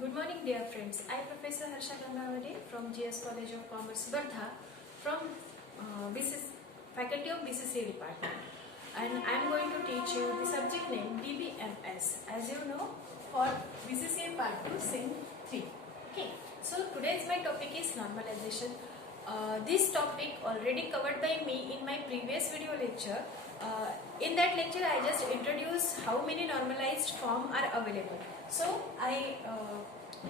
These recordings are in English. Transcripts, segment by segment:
Good morning, dear friends. I am Professor Harsha Gangawade from GS College of Commerce, Bardha, from Faculty of BCCA Department, and I am going to teach you the subject name DBMS. As you know, for BCCA Part 2, Sim 3. Okay. So today's my topic is normalization. This topic already covered by me in my previous video lecture. In that lecture, I just introduced how many normalized forms are available. So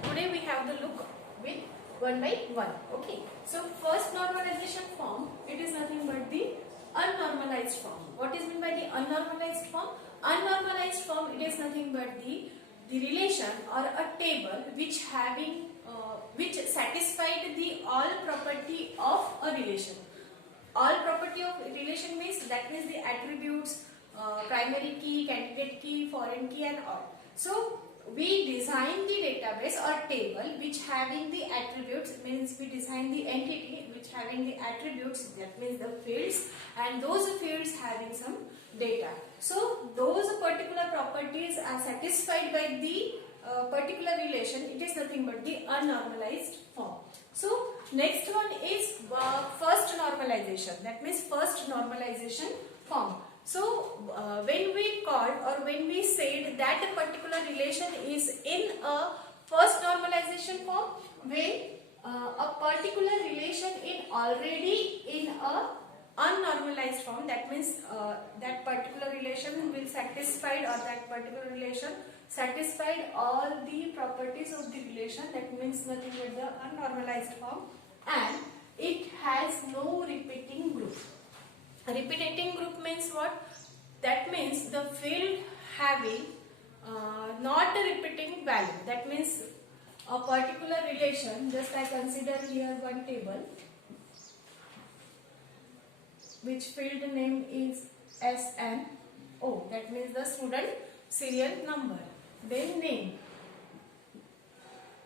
today we have the look with one by one. Okay. So first normalization form, it is nothing but the unnormalized form. What is meant by the unnormalized form? Unnormalized form, it is nothing but the relation or a table which satisfied the all property of a relation. All property of relation means the attributes, primary key, candidate key, foreign key and all. So we design the database or table which having the attributes, means we design the entity which having the attributes, that means the fields, and those fields having some data. So those particular properties are satisfied by the particular relation. It is nothing but the unnormalized form. So next one is first normalization, that means first normalization form. So when we called or when we said that a particular relation is in a first normalization form, when a particular relation is already in a unnormalized form, that means that particular relation will satisfied, or that particular relation satisfied all the properties of the relation, that means nothing but the unnormalized form, and it has no repeating group. Repeating group means what? That means the field having not a repeating value. That means a particular relation, just I consider here one table which field name is SNO, that means the student serial number, then name,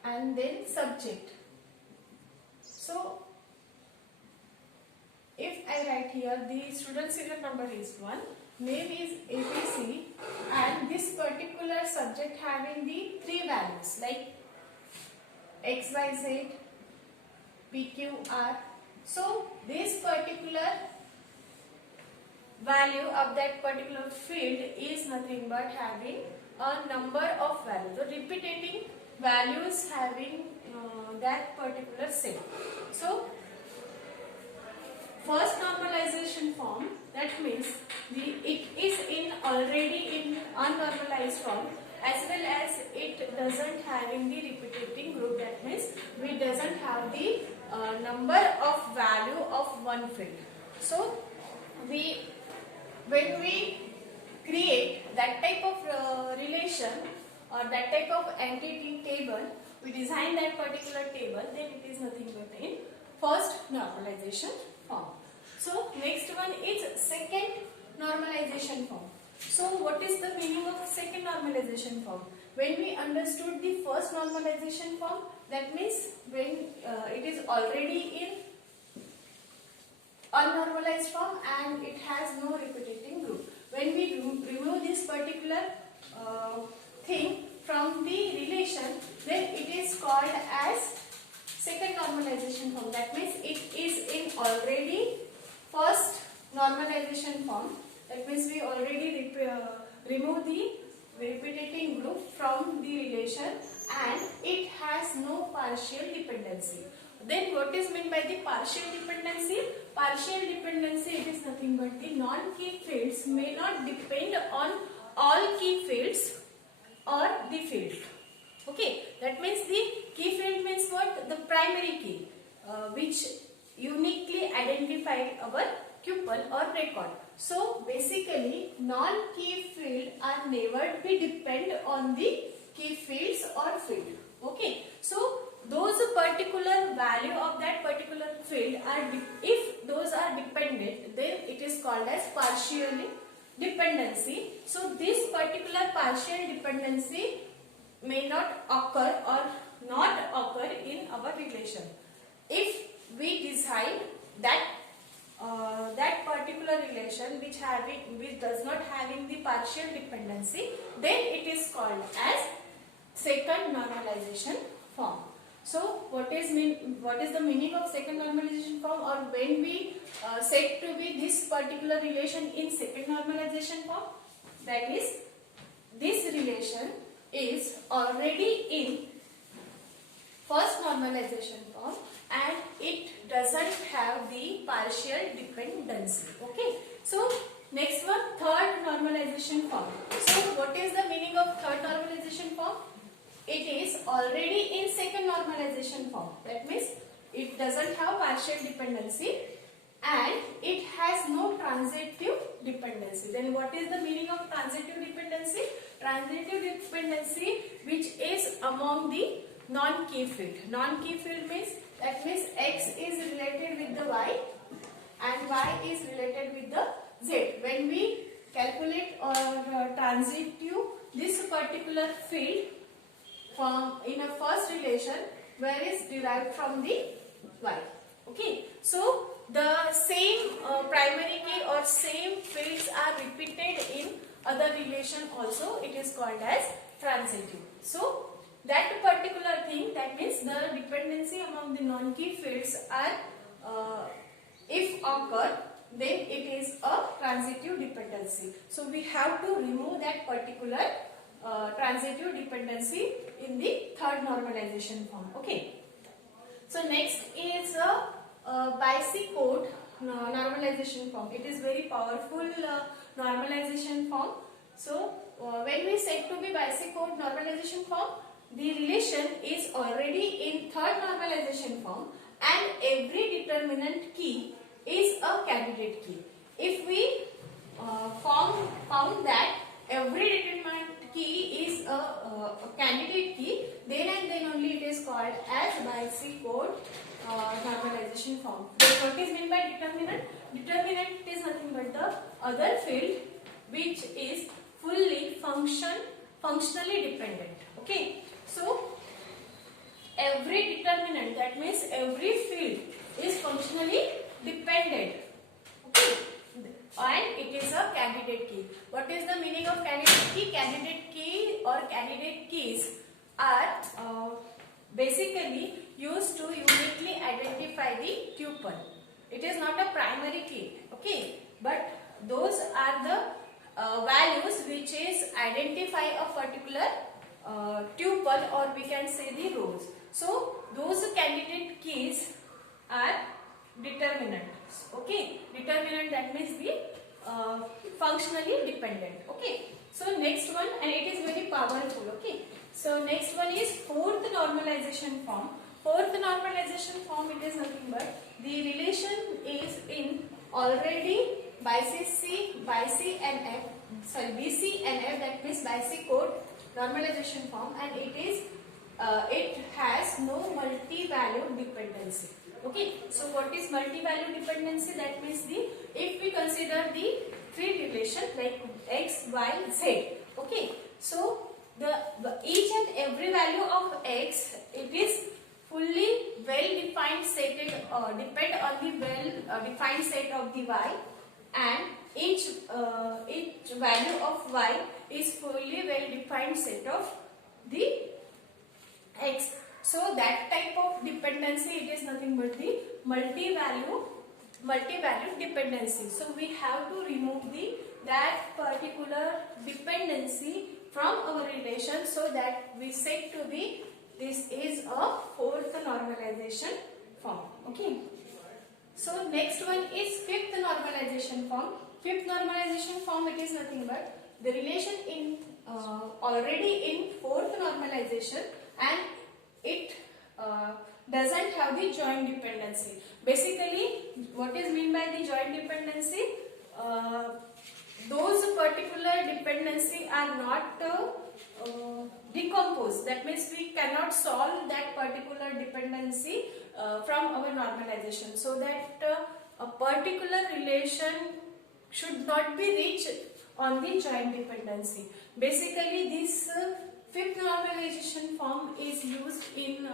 and then subject. So if I write here the student serial number is 1, name is ABC, and this particular subject having the 3 values like XYZ, PQR. So this particular value of that particular field is nothing but having a number of values. So repeating values having that particular set. So first normalization form, that means it is already in unnormalized form, as well as it doesn't having the repeating group, that means we doesn't have the number of value of one field. So when we create that type of relation or that type of entity table, we design that particular table, then it is nothing but in first normalization form. So next one is second normalization form. So what is the meaning of second normalization form? When we understood the first normalization form, that means when it is already in unnormalized form and it has no repeating group. When we remove this particular thing from the relation, then it is called as second normalization form. That means it is in already first normalization form. That means we already remove the repeating group from the relation and it has no partial dependency. Then what is meant by the partial dependency? Partial dependency, it is nothing but the non-key fields may not depend on all key fields or the field. Okay, that means the key field means what? The primary key which uniquely identify our tuple or record. So basically non-key field are never be depend on the key fields or field. Okay, so those particular value of that particular field are, if those are dependent, then it is called as partial dependency. So this particular partial dependency may not occur or not occur in our relation. If we decide that that particular relation which does not having the partial dependency, then it is called as second normalization normalization form. So what is the meaning of second normalization form, or when we said to be this particular relation in second normalization form? That is, this relation is already in first normalization form and it doesn't have the partial dependency. Okay. So next one, third normalization form. So what is the meaning of third normalization form? It is already in second normalization form. That means it doesn't have partial dependency and it has no transitive dependency. Then what is the meaning of transitive dependency? Transitive dependency which is among the non-key field. Non-key field means, that means x is related with the y and y is related with the z. When we calculate or transitive this particular field from in a first relation where is derived from the y. Okay. So the same primary key or same fields are repeated in other relation also. It is called as transitive. So that particular thing, that means the dependency among the non-key fields are if occur, then it is a transitive dependency. So we have to remove that particular transitive dependency in the third normalization form. Okay. So next is a Bicey-Codd normalization form. It is very powerful normalization form. So when we said to be Bicey-Codd normalization form, the relation is already in third normalization form and every determinant key is a candidate key. If we found that every determinant key is a candidate key, then and then only it is called as Bicey-Codd normalization form. Then what is meant by determinant? Determinant is nothing but the other field which is fully functionally dependent. Okay. So every determinant, that means every field is functionally dependent. Okay. And it is a candidate key. What is the meaning of candidate key? Candidate key or candidate keys are basically used to uniquely identify the tuple. It is not a primary key. Okay. But those are the values which is identify a particular tuple, or we can say the rows. So those candidate keys are determinants. Okay. Determinant, that means the functionally dependent. Okay. So next one, and it is very powerful. Okay. So next one is fourth normalization form. Fourth normalization form, it is nothing but the relation is in already BC and F, that means Bicey-Codd normalization form, and it has no multi-value dependency. Okay. So what is multi-value dependency? That means if we consider the three relation like x, y, z. Okay. So each and every value of x, it is fully well-defined set, depend on the well-defined set of the y, and each value of y is fully well-defined set of the x. So that type of dependency, it is nothing but the multi-value dependency. So we have to remove that particular dependency from our relation, so that we said to be this is a fourth normalization form. Okay. So next one is fifth normalization form. Fifth normalization form, it is nothing but the relation in already in fourth normalization and it doesn't have the joint dependency. Basically, what is meant by the joint dependency? Those particular dependency are not decomposed. That means we cannot solve that particular dependency from our normalization. So that a particular relation should not be reached on the joint dependency. Basically, this fifth normalization form is used in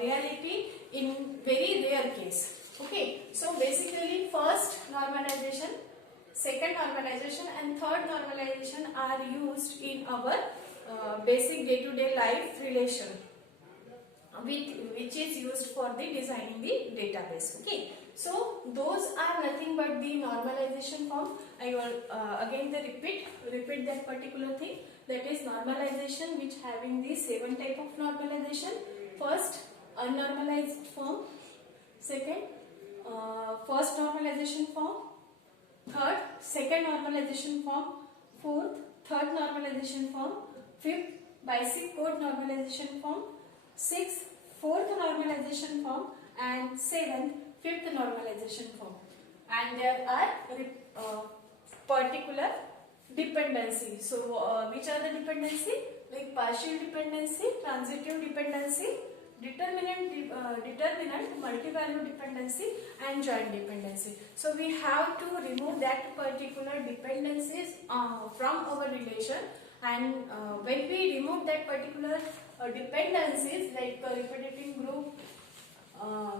reality in very rare case. Okay. So basically, first normalization, second normalization and third normalization are used in our basic day-to-day life relation. which is used for the designing the database. Okay, so those are nothing but the normalization form. I will again repeat that particular thing, that is normalization, which having the 7 type of normalization. First, unnormalized form. Second, first normalization form. Third, second normalization form. Fourth, third normalization form. Fifth, basic code normalization form. Sixth, fourth normalization form. And seventh, fifth normalization form. And there are particular dependency. So which are the dependency? Like partial dependency, transitive dependency, determinant, multi-value dependency, and joint dependency. So we have to remove that particular dependencies from our relation, and when we remove that particular dependencies like repetitive group,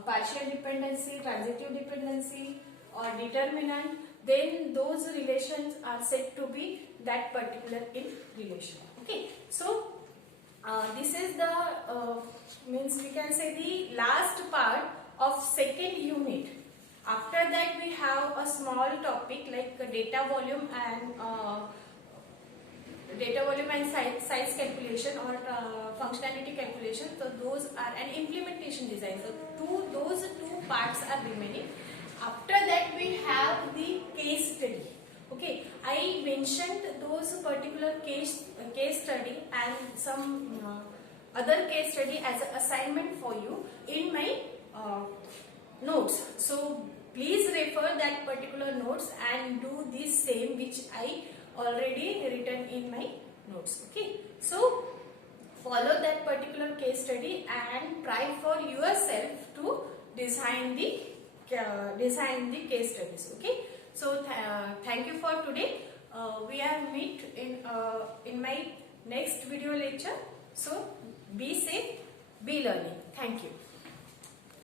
partial dependency, transitive dependency, or determinant, then those relations are said to be that particular in relation. Okay, so this is the means we can say the last part of second unit. After that we have a small topic like data volume and size calculation or functionality calculation. So those are an implementation design. So those two parts are remaining. After that we have the case study. Okay, I mentioned those particular case study and some other case study as an assignment for you in my notes. So please refer that particular notes and do the same which I already written in my notes. Okay, so follow that particular case study and try for yourself to design the case studies. Okay, so thank you for today. We are meet in my next video lecture. So be safe, be learning. Thank you.